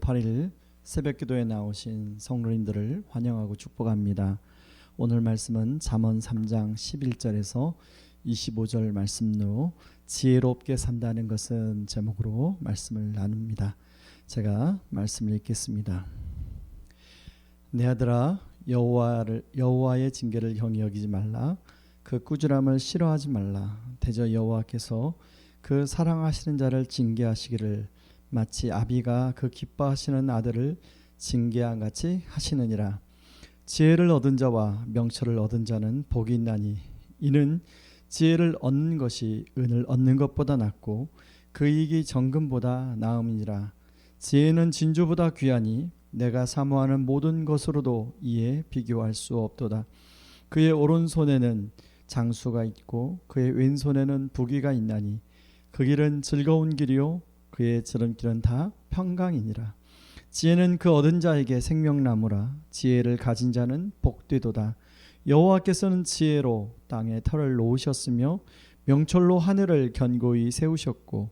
8일 새벽기도에 나오신 성도님들을 환영하고 축복합니다. 오늘 말씀은 잠언 3장 11절에서 25절 말씀으로 지혜롭게 산다는 것은 제목으로 말씀을 나눕니다. 제가 말씀을 읽겠습니다. 내 아들아, 여호와의 징계를 형이 여기지 말라. 그 꾸지람을 싫어하지 말라. 대저 여호와께서 그 사랑하시는 자를 징계하시기를 마치 아비가 그 기뻐하시는 아들을 징계한 같이 하시느니라. 지혜를 얻은 자와 명철을 얻은 자는 복이 있나니 이는 지혜를 얻는 것이 은을 얻는 것보다 낫고 그 이익이 정금보다 나음이니라. 지혜는 진주보다 귀하니 내가 사모하는 모든 것으로도 이에 비교할 수 없도다. 그의 오른손에는 장수가 있고 그의 왼손에는 부귀가 있나니 그 길은 즐거운 길이요 그의 지름길은 다 평강이니라. 지혜는 그 얻은 자에게 생명나무라. 지혜를 가진 자는 복되도다. 여호와께서는 지혜로 땅에 터를 놓으셨으며 명철로 하늘을 견고히 세우셨고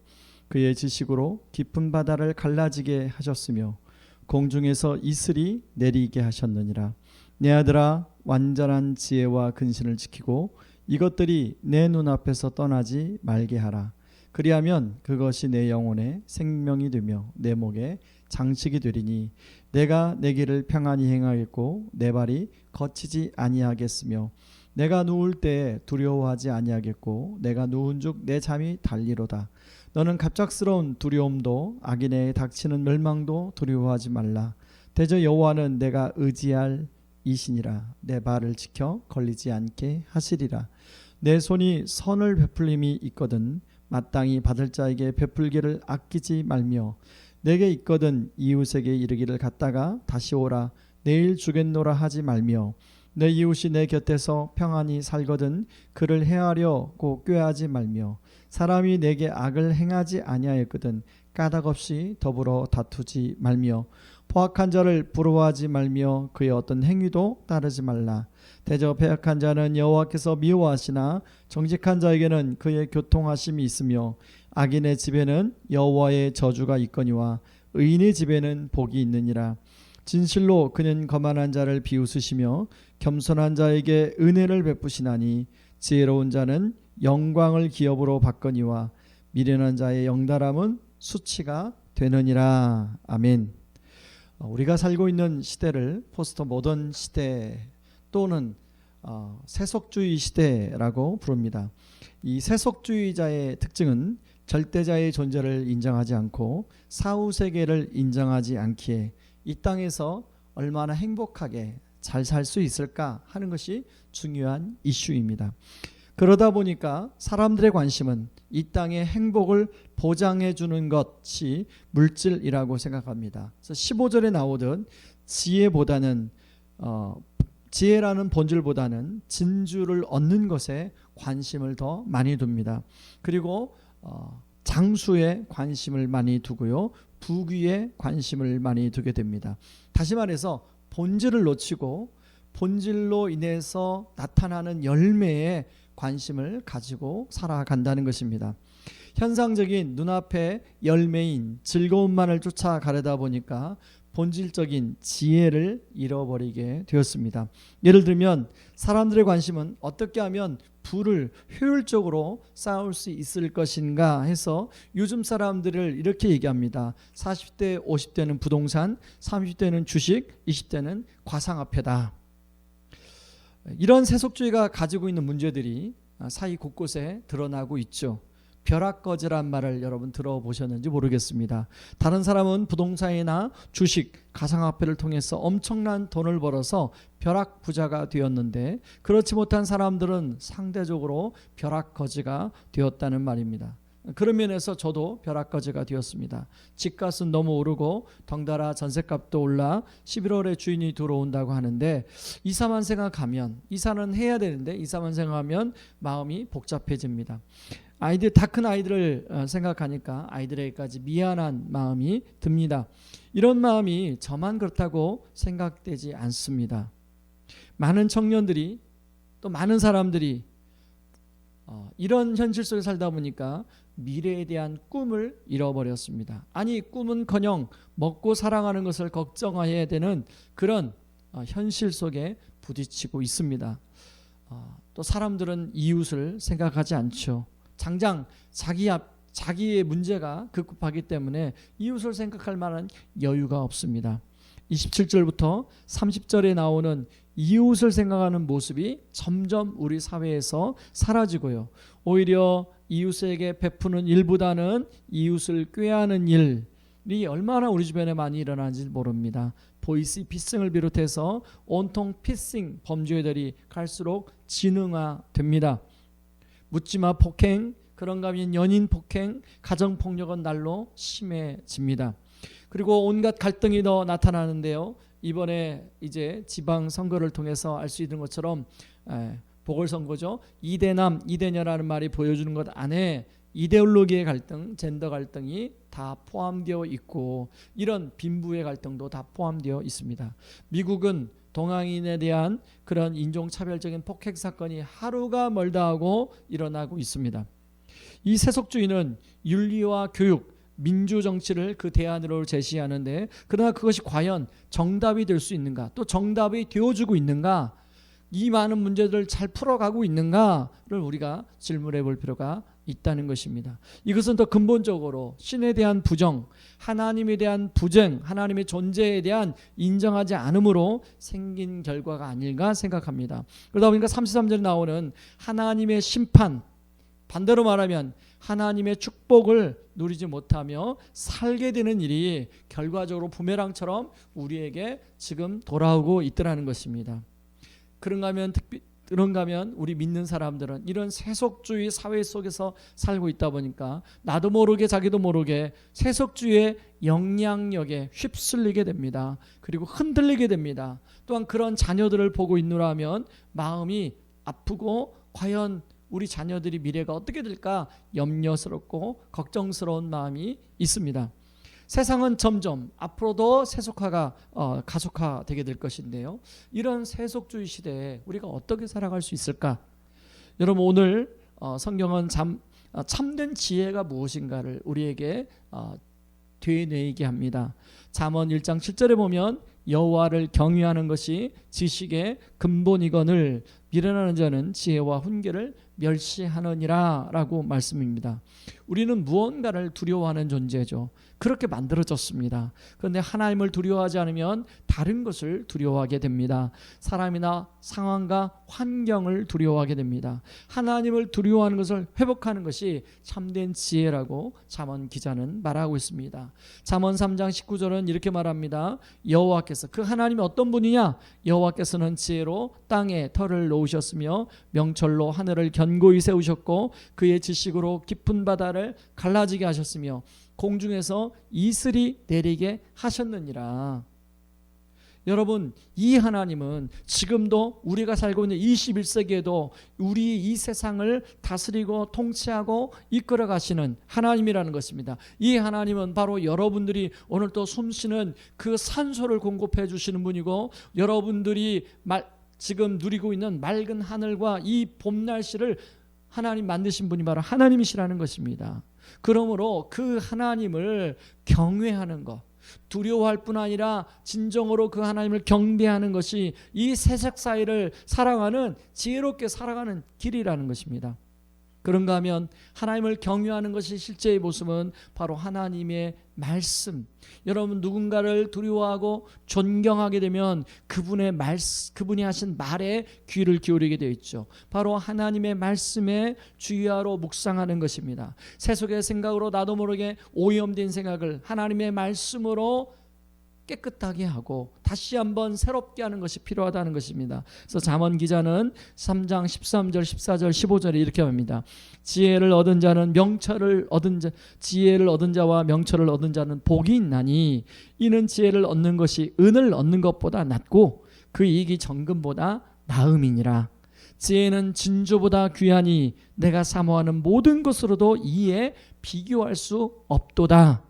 그의 지식으로 깊은 바다를 갈라지게 하셨으며 공중에서 이슬이 내리게 하셨느니라. 내 아들아, 완전한 지혜와 근신을 지키고 이것들이 내 눈앞에서 떠나지 말게 하라. 그리하면 그것이 내 영혼에 생명이 되며 내 목에 장식이 되리니 내가 내 길을 평안히 행하겠고 내 발이 거치지 아니하겠으며 내가 누울 때에 두려워하지 아니하겠고 내가 누운즉 내 잠이 달리로다. 너는 갑작스러운 두려움도 악인에게 닥치는 멸망도 두려워하지 말라. 대저 여호와는 내가 의지할 이시니라. 내 발을 지켜 걸리지 않게 하시리라. 내 손이 선을 베풀림이 있거든 마땅히 받을 자에게 베풀기를 아끼지 말며 내게 있거든 이웃에게 이르기를 갔다가 다시 오라 내일 주겠노라 하지 말며 내 이웃이 내 곁에서 평안히 살거든 그를 해하려고 꾀하지 말며 사람이 내게 악을 행하지 아니하였거든 까닭없이 더불어 다투지 말며 포악한 자를 부러워하지 말며 그의 어떤 행위도 따르지 말라. 대저 패악한 자는 여호와께서 미워하시나 정직한 자에게는 그의 교통하심이 있으며 악인의 집에는 여호와의 저주가 있거니와 의인의 집에는 복이 있느니라. 진실로 그는 거만한 자를 비웃으시며 겸손한 자에게 은혜를 베푸시나니 지혜로운 자는 영광을 기업으로 받거니와 미련한 자의 영달함은 수치가 되느니라. 아멘. 우리가 살고 있는 시대를 포스트 모던 시대 또는 세속주의 시대라고 부릅니다. 이 세속주의자의 특징은 절대자의 존재를 인정하지 않고 사후세계를 인정하지 않기에 이 땅에서 얼마나 행복하게 잘 살 수 있을까 하는 것이 중요한 이슈입니다. 그러다 보니까 사람들의 관심은 이 땅의 행복을 보장해 주는 것이 물질이라고 생각합니다. 그래서 15절에 나오듯 지혜라는 본질보다는 진주를 얻는 것에 관심을 더 많이 둡니다. 그리고 장수에 관심을 많이 두고요. 부귀에 관심을 많이 두게 됩니다. 다시 말해서 본질을 놓치고 본질로 인해서 나타나는 열매에 관심을 가지고 살아간다는 것입니다. 현상적인 눈앞의 열매인 즐거움만을 쫓아가려다 보니까 본질적인 지혜를 잃어버리게 되었습니다. 예를 들면 사람들의 관심은 어떻게 하면 부를 효율적으로 쌓을 수 있을 것인가 해서 요즘 사람들을 이렇게 얘기합니다. 40대, 50대는 부동산, 30대는 주식, 20대는 과상화폐다. 이런 세속주의가 가지고 있는 문제들이 사이 곳곳에 드러나고 있죠. 벼락거지란 말을 여러분 들어보셨는지 모르겠습니다. 다른 사람은 부동산이나 주식, 가상화폐를 통해서 엄청난 돈을 벌어서 벼락부자가 되었는데 그렇지 못한 사람들은 상대적으로 벼락거지가 되었다는 말입니다. 그런 면에서 저도 벼락거지가 되었습니다. 집값은 너무 오르고 덩달아 전셋값도 올라 11월에 주인이 들어온다고 하는데 이사만 생각하면 이사는 해야 되는데 이사만 생각하면 마음이 복잡해집니다. 다 큰 아이들을 생각하니까 아이들에게까지 미안한 마음이 듭니다. 이런 마음이 저만 그렇다고 생각되지 않습니다. 많은 청년들이 또 많은 사람들이 이런 현실 속에 살다 보니까 미래에 대한 꿈을 잃어버렸습니다. 아니 꿈은커녕 먹고 살아가는 것을 걱정해야 되는 그런 현실 속에 부딪히고 있습니다. 또 사람들은 이웃을 생각하지 않죠. 당장 자기의 문제가 급급하기 때문에 이웃을 생각할 만한 여유가 없습니다. 27절부터 30절에 나오는 이웃을 생각하는 모습이 점점 우리 사회에서 사라지고요. 오히려 이웃에게 베푸는 일보다는 이웃을 꾀하는 일이 얼마나 우리 주변에 많이 일어나는지 모릅니다. 보이스피싱을 비롯해서 온통 피싱 범죄들이 갈수록 진흥화됩니다. 묻지마 폭행, 그런가 하면 연인 폭행, 가정폭력은 날로 심해집니다. 그리고 온갖 갈등이 더 나타나는데요. 이번에 이제 지방선거를 통해서 알 수 있는 것처럼 보궐선거죠. 이대남, 이대녀라는 말이 보여주는 것 안에 이데올로기의 갈등, 젠더 갈등이 다 포함되어 있고 이런 빈부의 갈등도 다 포함되어 있습니다. 미국은 동양인에 대한 그런 인종차별적인 폭행 사건이 하루가 멀다 하고 일어나고 있습니다. 이 세속주의는 윤리와 교육, 민주정치를 그 대안으로 제시하는데 그러나 그것이 과연 정답이 될 수 있는가, 또 정답이 되어주고 있는가, 이 많은 문제들을 잘 풀어가고 있는가를 우리가 질문해 볼 필요가 있다는 것입니다. 이것은 더 근본적으로 신에 대한 부정, 하나님에 대한 부정, 하나님의 존재에 대한 인정하지 않음으로 생긴 결과가 아닐까 생각합니다. 그러다 보니까 33절에 나오는 하나님의 심판, 반대로 말하면 하나님의 축복을 누리지 못하며 살게 되는 일이 결과적으로 부메랑처럼 우리에게 지금 돌아오고 있더라는 것입니다. 그런가 하면 우리 믿는 사람들은 이런 세속주의 사회 속에서 살고 있다 보니까 나도 모르게 자기도 모르게 세속주의의 영향력에 휩쓸리게 됩니다. 그리고 흔들리게 됩니다. 또한 그런 자녀들을 보고 있노라 하면 마음이 아프고 과연 우리 자녀들이 미래가 어떻게 될까 염려스럽고 걱정스러운 마음이 있습니다. 세상은 점점 앞으로도 세속화가 가속화되게 될 것인데요. 이런 세속주의 시대에 우리가 어떻게 살아갈 수 있을까? 여러분 오늘 성경은 참된 지혜가 무엇인가를 우리에게 되뇌이게 합니다. 잠언 1장 7절에 보면 여호와를 경외하는 것이 지식의 근본이거늘 미련하는 자는 지혜와 훈계를 멸시하느니라 라고 말씀입니다. 우리는 무언가를 두려워하는 존재죠. 그렇게 만들어졌습니다. 그런데 하나님을 두려워하지 않으면 다른 것을 두려워하게 됩니다. 사람이나 상황과 환경을 두려워하게 됩니다. 하나님을 두려워하는 것을 회복하는 것이 참된 지혜라고 잠언 기자는 말하고 있습니다. 잠언 3장 19절은 이렇게 말합니다. 여호와께서, 그 하나님이 어떤 분이냐? 여호와께서는 지혜로 땅에 터를 놓으셨으며 명철로 하늘을 견고히 세우셨고 그의 지식으로 깊은 바다를 갈라지게 하셨으며 공중에서 이슬이 내리게 하셨느니라. 여러분, 이 하나님은 지금도 우리가 살고 있는 21세기에도 우리 이 세상을 다스리고 통치하고 이끌어 가시는 하나님이라는 것입니다. 이 하나님은 바로 여러분들이 오늘 또 숨쉬는 그 산소를 공급해 주시는 분이고 여러분들이 지금 누리고 있는 맑은 하늘과 이 봄 날씨를 하나님 만드신 분이 바로 하나님이시라는 것입니다. 그러므로 그 하나님을 경외하는 것, 두려워할 뿐 아니라 진정으로 그 하나님을 경배하는 것이 이 세상 사회를 살아가는 지혜롭게 살아가는 길이라는 것입니다. 그런가 하면 하나님을 경외하는 것이 실제의 모습은 바로 하나님의 말씀. 여러분 누군가를 두려워하고 존경하게 되면 그분이 하신 말에 귀를 기울이게 되어 있죠. 바로 하나님의 말씀에 주의하러 묵상하는 것입니다. 세속의 생각으로 나도 모르게 오염된 생각을 하나님의 말씀으로 깨끗하게 하고 다시 한번 새롭게 하는 것이 필요하다는 것입니다. 그래서 잠언 기자는 3장 13절 14절 15절에 이렇게 합니다. 지혜를 얻은 자는 지혜를 얻은 자와 명철을 얻은 자는 복이 있나니 이는 지혜를 얻는 것이 은을 얻는 것보다 낫고 그 이익이 정금보다 나음이니라. 지혜는 진주보다 귀하니 내가 사모하는 모든 것으로도 이에 비교할 수 없도다.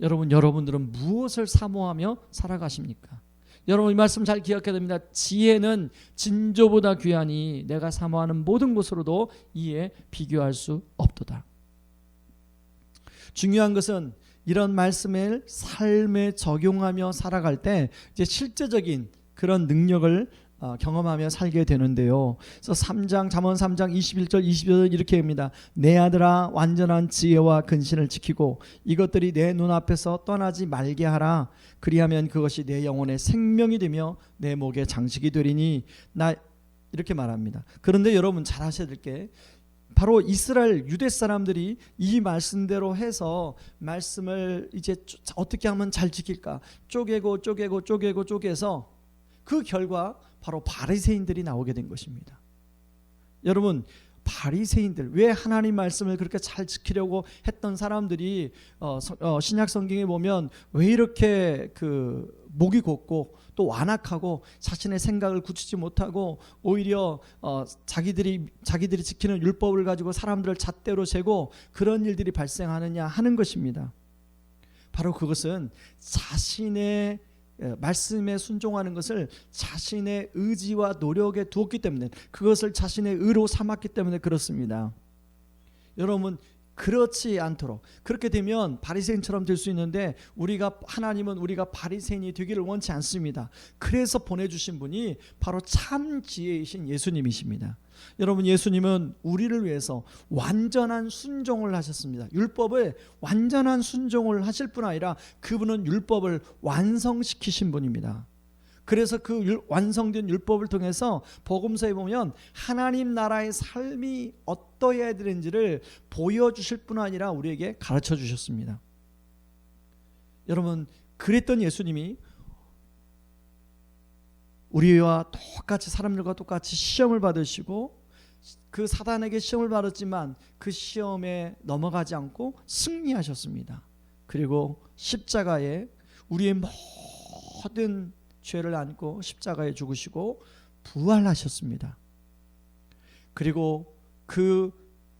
여러분들은 무엇을 사모하며 살아가십니까? 여러분 이 말씀 잘 기억해야 됩니다. 지혜는 진조보다 귀하니 내가 사모하는 모든 것으로도 이에 비교할 수 없도다. 중요한 것은 이런 말씀을 삶에 적용하며 살아갈 때 이제 실제적인 그런 능력을 경험하며 살게 되는데요. 그래서 잠언 3장 21절 22절 이렇게 합니다. 내 아들아 완전한 지혜와 근신을 지키고 이것들이 내 눈앞에서 떠나지 말게 하라. 그리하면 그것이 내 영혼의 생명이 되며 내 목의 장식이 되리니 나 이렇게 말합니다. 그런데 여러분 잘 아셔야 될 게 바로 이스라엘 유대 사람들이 이 말씀대로 해서 말씀을 이제 어떻게 하면 잘 지킬까 쪼개서 그 결과 바로 바리새인들이 나오게 된 것입니다. 여러분 바리새인들 왜 하나님 말씀을 그렇게 잘 지키려고 했던 사람들이 신약 성경에 보면 왜 이렇게 목이 곧고 또 완악하고 자신의 생각을 굳히지 못하고 오히려 자기들이 지키는 율법을 가지고 사람들을 잣대로 재고 그런 일들이 발생하느냐 하는 것입니다. 바로 그것은 자신의 말씀에 순종하는 것을 자신의 의지와 노력에 두었기 때문에 그것을 자신의 의로 삼았기 때문에 그렇습니다. 여러분 그렇지 않도록 그렇게 되면 바리새인처럼 될 수 있는데 하나님은 우리가 바리새인이 되기를 원치 않습니다. 그래서 보내주신 분이 바로 참 지혜이신 예수님이십니다. 여러분 예수님은 우리를 위해서 완전한 순종을 하셨습니다. 율법에 완전한 순종을 하실 뿐 아니라 그분은 율법을 완성시키신 분입니다. 그래서 그 완성된 율법을 통해서 복음서에 보면 하나님 나라의 삶이 어떠해야 되는지를 보여주실 뿐 아니라 우리에게 가르쳐 주셨습니다. 여러분 그랬던 예수님이 우리와 똑같이 사람들과 똑같이 시험을 받으시고 그 사단에게 시험을 받았지만 그 시험에 넘어가지 않고 승리하셨습니다. 그리고 십자가에 우리의 모든 죄를 안고 십자가에 죽으시고 부활하셨습니다. 그리고 그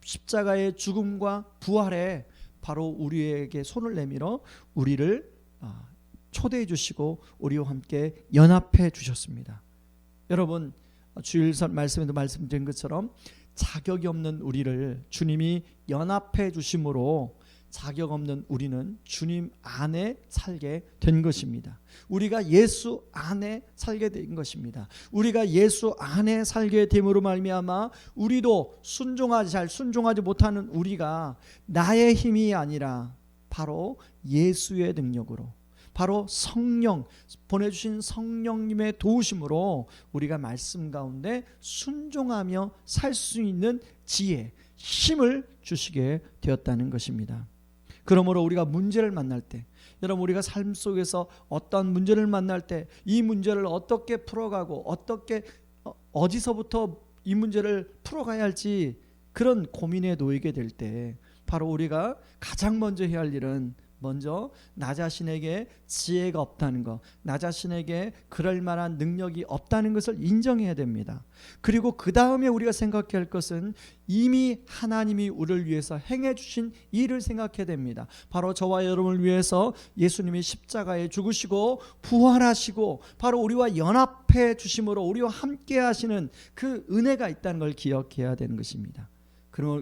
십자가의 죽음과 부활에 바로 우리에게 손을 내밀어 우리를 초대해 주시고 우리와 함께 연합해 주셨습니다. 여러분 주일 말씀에도 말씀드린 것처럼 자격이 없는 우리를 주님이 연합해 주심으로 자격 없는 우리는 주님 안에 살게 된 것입니다. 우리가 예수 안에 살게 된 것입니다. 우리가 예수 안에 살게 됨으로 말미암아 우리도 잘 순종하지 못하는 우리가 나의 힘이 아니라 바로 예수의 능력으로 바로 성령 보내주신 성령님의 도우심으로 우리가 말씀 가운데 순종하며 살 수 있는 지혜, 힘을 주시게 되었다는 것입니다. 그러므로 우리가 문제를 만날 때 여러분 우리가 삶 속에서 어떤 문제를 만날 때 이 문제를 어떻게 풀어가고 어디서부터 이 문제를 풀어가야 할지 그런 고민에 놓이게 될 때 바로 우리가 가장 먼저 해야 할 일은 먼저 나 자신에게 지혜가 없다는 것, 나 자신에게 그럴 만한 능력이 없다는 것을 인정해야 됩니다. 그리고 그 다음에 우리가 생각해야 할 것은 이미 하나님이 우리를 위해서 행해 주신 일을 생각해야 됩니다. 바로 저와 여러분을 위해서 예수님이 십자가에 죽으시고 부활하시고 바로 우리와 연합해 주심으로 우리와 함께 하시는 그 은혜가 있다는 걸 기억해야 되는 것입니다.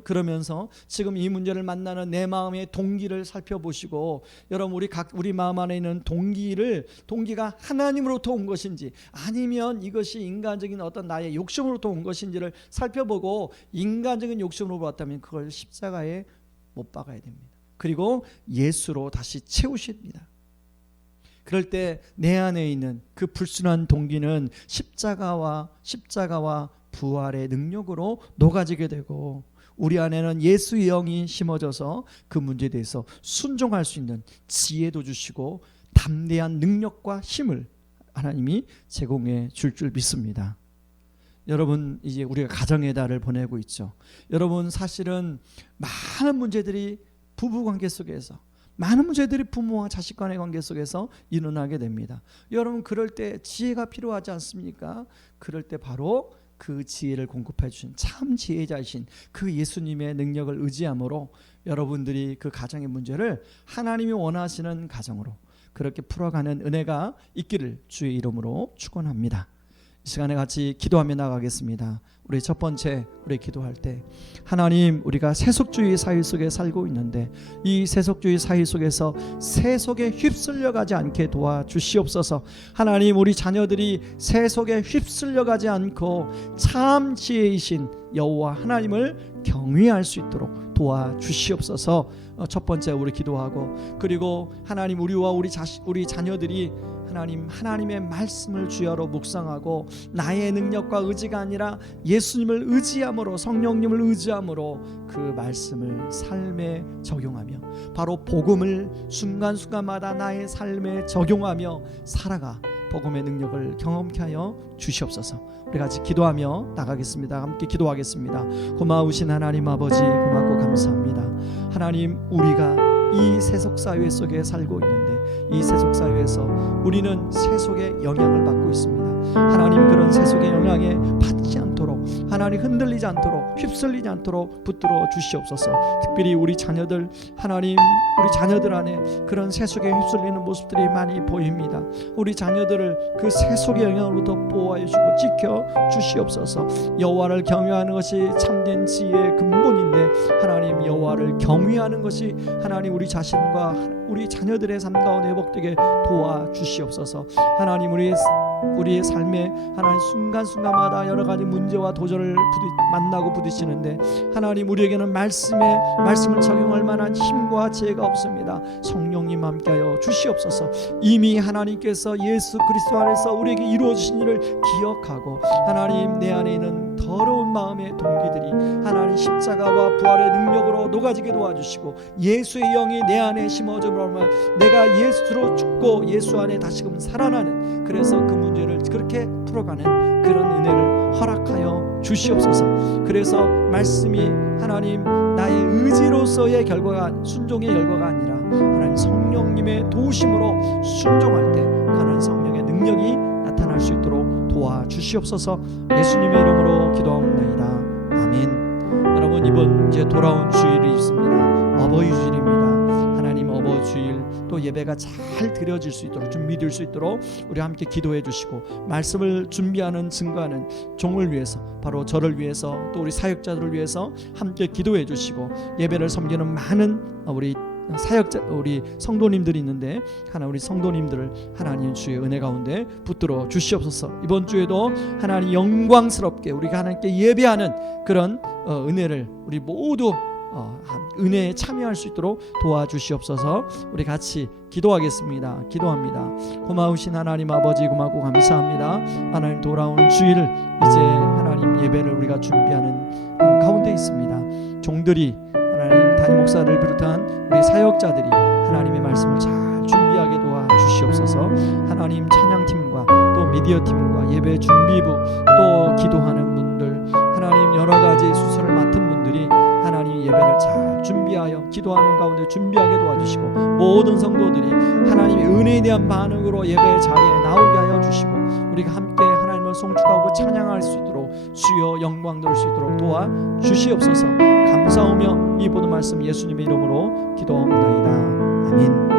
그러면서 지금 이 문제를 만나는 내 마음의 동기를 살펴보시고 여러분 우리 마음 안에 있는 동기가 하나님으로부터 온 것인지 아니면 이것이 인간적인 어떤 나의 욕심으로부터 온 것인지를 살펴보고 인간적인 욕심으로 왔다면 그걸 십자가에 못 박아야 됩니다. 그리고 예수로 다시 채우십니다. 그럴 때 내 안에 있는 그 불순한 동기는 십자가와 부활의 능력으로 녹아지게 되고 우리 안에는 예수의 영이 심어져서 그 문제에 대해서 순종할 수 있는 지혜도 주시고 담대한 능력과 힘을 하나님이 제공해 줄 믿습니다. 여러분 이제 우리가 가정의 달을 보내고 있죠. 여러분 사실은 많은 문제들이 부부관계 속에서 많은 문제들이 부모와 자식 간의 관계 속에서 일어나게 됩니다. 여러분 그럴 때 지혜가 필요하지 않습니까? 그럴 때 바로 그 지혜를 공급해 주신 참 지혜자이신 그 예수님의 능력을 의지함으로 여러분들이 그 가정의 문제를 하나님이 원하시는 가정으로 그렇게 풀어가는 은혜가 있기를 주의 이름으로 축원합니다. 이 시간에 같이 기도하며 나가겠습니다. 우리 첫 번째, 우리 기도할 때 하나님, 우리가 세속주의 사회 속에 살고 있는데 이 세속주의 사회 속에서 세속에 휩쓸려가지 않게 도와주시옵소서. 하나님, 우리 자녀들이 세속에 휩쓸려가지 않고 참 지혜이신 여호와 하나님을 경외할 수 있도록 도와주시옵소서. 첫 번째 우리 기도하고, 그리고 하나님, 우리와 우리 자녀들이 하나님의 말씀을 주야로 묵상하고 나의 능력과 의지가 아니라 예수님을 의지함으로, 성령님을 의지함으로 그 말씀을 삶에 적용하며 바로 복음을 순간순간마다 나의 삶에 적용하며 살아가 복음의 능력을 경험케 하여 주시옵소서. 우리 같이 기도하며 나가겠습니다. 함께 기도하겠습니다. 고마우신 하나님 아버지, 고맙고 감사합니다. 하나님, 우리가 이 세속사회 속에 살고 있는데 이 세속사회에서 우리는 세속의 영향을 받고 있습니다. 하나님, 그런 세속의 영향에 받지 않도록, 하나님 흔들리지 않도록, 휩쓸리지 않도록 붙들어 주시옵소서. 특별히 우리 자녀들, 하나님, 우리 자녀들 안에 그런 세속에 휩쓸리는 모습들이 많이 보입니다. 우리 자녀들을 그 세속의 영향으로부터 보호하여 주고 지켜 주시옵소서. 여호와를 경외하는 것이 참된 지혜의 근본인데 하나님, 여호와를 경외하는 것이 하나님 우리 자신과 우리 자녀들의 삶 가운데 회복되게 도와주시옵소서. 하나님, 우리의 삶에 하나님 순간순간마다 여러 가지 문제와 도전을 만나고 부딪히는데 하나님, 우리에게는 말씀을 적용할 만한 힘과 지혜가 없습니다. 성령님 함께하여 주시옵소서. 이미 하나님께서 예수 그리스도 안에서 우리에게 이루어 주신 일을 기억하고 하나님, 내 안에 있는 더러운 마음의 동기들이 하나님 십자가와 부활의 능력으로 녹아지게 도와주시고 예수의 영이 내 안에 심어져버리면 내가 예수로 죽고 예수 안에 다시금 살아나는, 그래서 그 문제를 그렇게 풀어가는 그런 은혜를 허락하여 주시옵소서. 그래서 말씀이 하나님 나의 의지로서의 결과가, 순종의 결과가 아니라 하나님 성령님의 도우심으로 순종할 때 하나님 성령의 능력이 나타날 수 있도록 도와주시옵소서. 예수님의 이름으로 기도하옵나이다. 아멘. 여러분, 이번 이제 돌아온 주일이 있습니다. 어버이 주일입니다. 하나님, 어버이 주일 또 예배가 잘 드려질 수 있도록, 준비될 수 있도록 우리 함께 기도해 주시고, 말씀을 준비하는 증거하는 종을 위해서, 바로 저를 위해서 또 우리 사역자들을 위해서 함께 기도해 주시고, 예배를 섬기는 많은 우리 사역자, 우리 성도님들이 있는데 우리 성도님들을 하나님 주의 은혜 가운데 붙들어 주시옵소서. 이번 주에도 하나님 영광스럽게 우리가 하나님께 예배하는 그런 은혜를 우리 모두 은혜에 참여할 수 있도록 도와주시옵소서. 우리 같이 기도하겠습니다. 기도합니다. 고마우신 하나님 아버지, 고맙고 감사합니다. 하나님, 돌아오는 주일을 이제 하나님 예배를 우리가 준비하는 가운데 있습니다. 종들이 하나님, 담임 목사를 비롯한 우리 사역자들이 하나님의 말씀을 잘 준비하게 도와주시옵소서. 하나님, 찬양팀과 또 미디어팀과 예배 준비부 또 기도하는 분들, 하나님 여러 가지 수술을 맡은 분들이 하나님 예배를 잘 준비하여 기도하는 가운데 준비하게 도와주시고, 모든 성도들이 하나님의 은혜에 대한 반응으로 예배의 자리에 나오게 하여 주시고, 우리가 함께 하나님을 송축하고 찬양할 수 있도록 주여 영광 돌릴 수 있도록 도와주시옵소서. 감사하며 이 모든 말씀 예수님의 이름으로 기도합니다. 아멘.